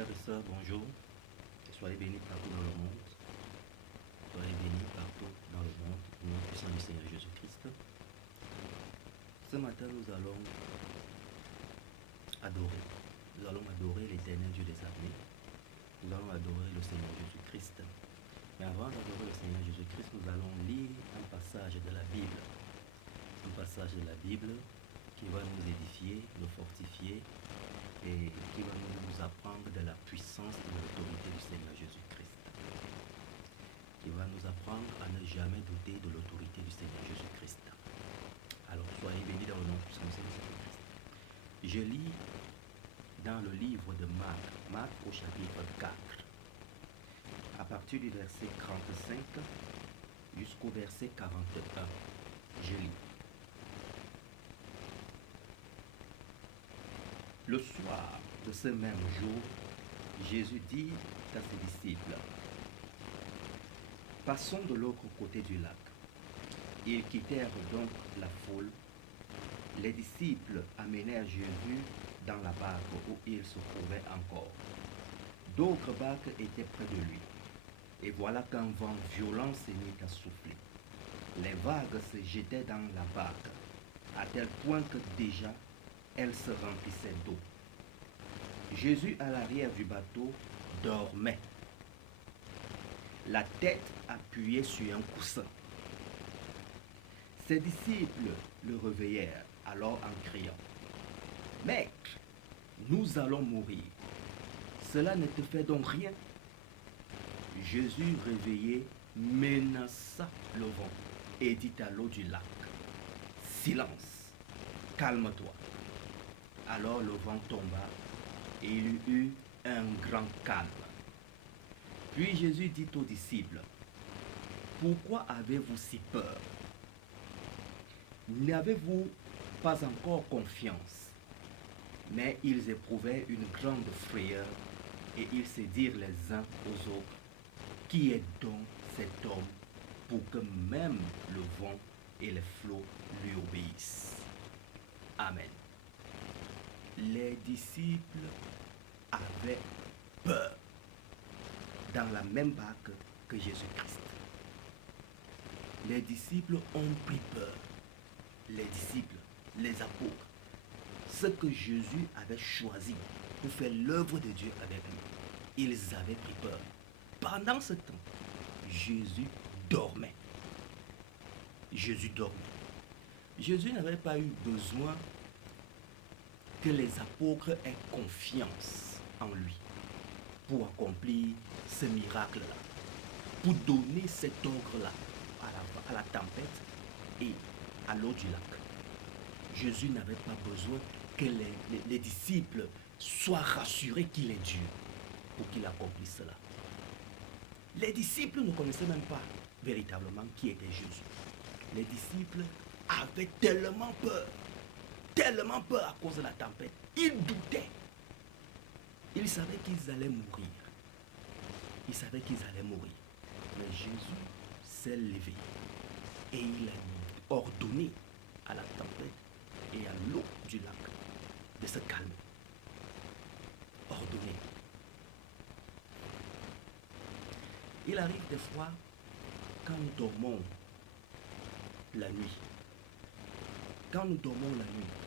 Frères et sœurs, bonjour. Soyez bénis partout dans le monde. Soyez bénis partout dans le monde, au nom puissant du Seigneur Jésus-Christ. Ce matin, nous allons adorer. Nous allons adorer l'Éternel Dieu des armées. Nous allons adorer le Seigneur Jésus-Christ. Mais avant d'adorer le Seigneur Jésus-Christ, nous allons lire un passage de la Bible. Un passage de la Bible qui va nous édifier, nous fortifier et qui va nous apprendre de la puissance et de l'autorité du Seigneur Jésus-Christ. Qui va nous apprendre à ne jamais douter de l'autorité du Seigneur Jésus-Christ. Alors soyez bénis dans le nom puissant du Seigneur Jésus-Christ. Je lis dans le livre de Marc, Marc au chapitre 4, à partir du verset 35 jusqu'au verset 41. Je lis. Le soir de ce même jour, Jésus dit à ses disciples, « Passons de l'autre côté du lac. » Ils quittèrent donc la foule. Les disciples amenèrent Jésus dans la barque où il se trouvait encore. D'autres barques étaient près de lui. Et voilà qu'un vent violent se mit à souffler. Les vagues se jetaient dans la barque, à tel point que déjà elle se remplissait d'eau. Jésus, à l'arrière du bateau, dormait, la tête appuyée sur un coussin. Ses disciples le réveillèrent alors en criant, « Maître, nous allons mourir. Cela ne te fait donc rien. » Jésus, réveillé, menaça le vent et dit à l'eau du lac, « Silence, calme-toi. » Alors le vent tomba et il y eut un grand calme. Puis Jésus dit aux disciples, « Pourquoi avez-vous si peur? N'avez-vous pas encore confiance? » Mais ils éprouvaient une grande frayeur et ils se dirent les uns aux autres, « Qui est donc cet homme pour que même le vent et les flots lui obéissent? » Amen. Les disciples avaient peur dans la même barque que Jésus-Christ. Les disciples ont pris peur. Les disciples, les apôtres, ceux que Jésus avait choisis pour faire l'œuvre de Dieu avec lui, ils avaient pris peur. Pendant ce temps, Jésus dormait. Jésus dormait. Jésus n'avait pas eu besoin que les apôtres aient confiance en lui pour accomplir ce miracle-là, pour donner cet ordre-là à la tempête et à l'eau du lac. Jésus n'avait pas besoin que les disciples soient rassurés qu'il est Dieu pour qu'il accomplisse cela. Les disciples ne connaissaient même pas véritablement qui était Jésus. Les disciples avaient tellement peur à cause de la tempête. Ils doutaient. Ils savaient qu'ils allaient mourir. Ils savaient qu'ils allaient mourir. Mais Jésus s'est levé et il a ordonné à la tempête et à l'eau du lac de se calmer. Ordonné. Il arrive des fois, quand nous dormons la nuit,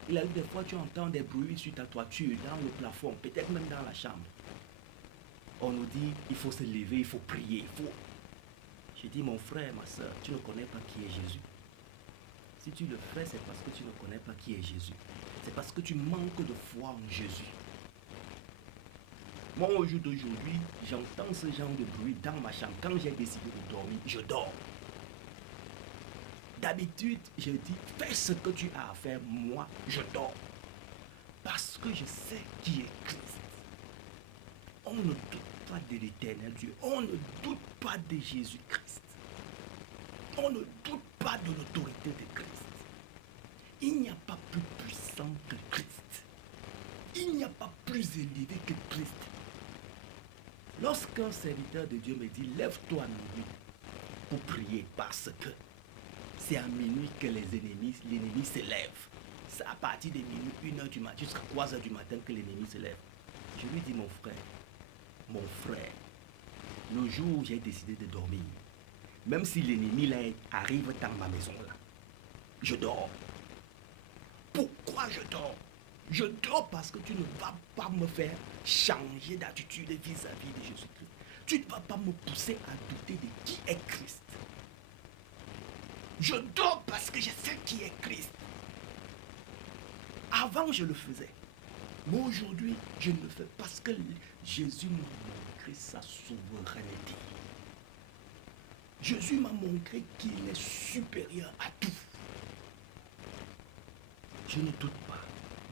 il arrive des fois tu entends des bruits sur ta toiture, dans le plafond, peut-être même dans la chambre. On nous dit, il faut se lever, il faut prier, Je dis, mon frère, ma soeur, tu ne connais pas qui est Jésus. Si tu le fais, c'est parce que tu ne connais pas qui est Jésus. C'est parce que tu manques de foi en Jésus. Moi, au jour d'aujourd'hui, j'entends ce genre de bruit dans ma chambre. Quand j'ai décidé de dormir, je dors. D'habitude, je dis, fais ce que tu as à faire, moi, je dors. Parce que je sais qui est Christ. On ne doute pas de l'éternel Dieu. On ne doute pas de Jésus-Christ. On ne doute pas de l'autorité de Christ. Il n'y a pas plus puissant que Christ. Il n'y a pas plus élevé que Christ. Lorsqu'un serviteur de Dieu me dit, lève-toi à minuit pour prier parce que c'est à minuit que l'ennemi se lève. C'est à partir de minuit, 1h du matin, jusqu'à 3h du matin que l'ennemi se lève. Je lui dis, mon frère, Mon frère, le jour où j'ai décidé de dormir, même si l'ennemi là arrive dans ma maison là, je dors. Pourquoi je dors? Je dors parce que tu ne vas pas me faire changer d'attitude vis-à-vis de Jésus-Christ. Tu ne vas pas me pousser à douter de qui est Christ. Je dors parce que je sais qui est Christ. Avant, je le faisais. Mais aujourd'hui, je ne le fais parce que Jésus m'a montré sa souveraineté. Jésus m'a montré qu'il est supérieur à tout. Je ne doute pas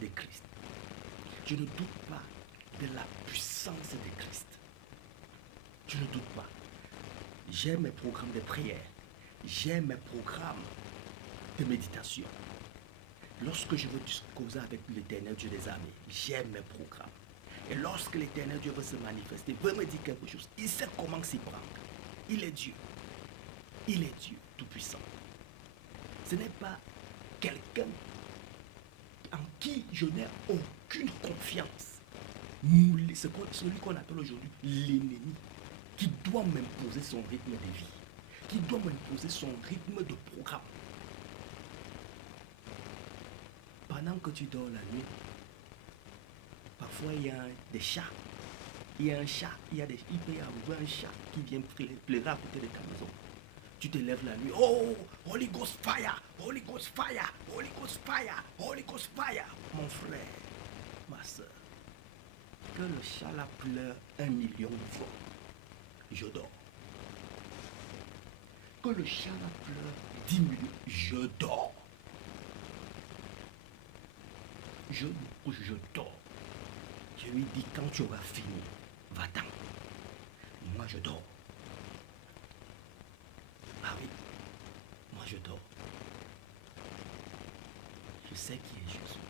de Christ. Je ne doute pas de la puissance de Christ. Je ne doute pas. J'ai mes programmes de prière. J'ai mes programmes de méditation. Lorsque je veux causer avec l'Éternel Dieu des armées, j'ai mes programmes. Et lorsque l'Éternel Dieu veut se manifester, veut me dire quelque chose, il sait comment s'y prendre. Il est Dieu. Il est Dieu tout-puissant. Ce n'est pas quelqu'un en qui je n'ai aucune confiance. Celui qu'on appelle aujourd'hui l'ennemi, qui doit m'imposer son rythme de vie, qui doit m'imposer son rythme de programme. Pendant que tu dors la nuit, parfois il y a des chats. Il y a un chat, il peut y avoir un chat qui vient pleurer à côté de ta maison. Tu te lèves la nuit, oh, Holy Ghost fire, Holy Ghost fire, Holy Ghost fire, Holy Ghost fire. Mon frère, ma soeur, que le chat là pleure 1 million de fois, je dors. Que le chat là pleure 10 millions, je dors. Je me couche, je dors. Je lui dis, quand tu auras fini, va-t'en. Moi, je dors. Ah oui, moi, je dors. Je sais qui est Jésus.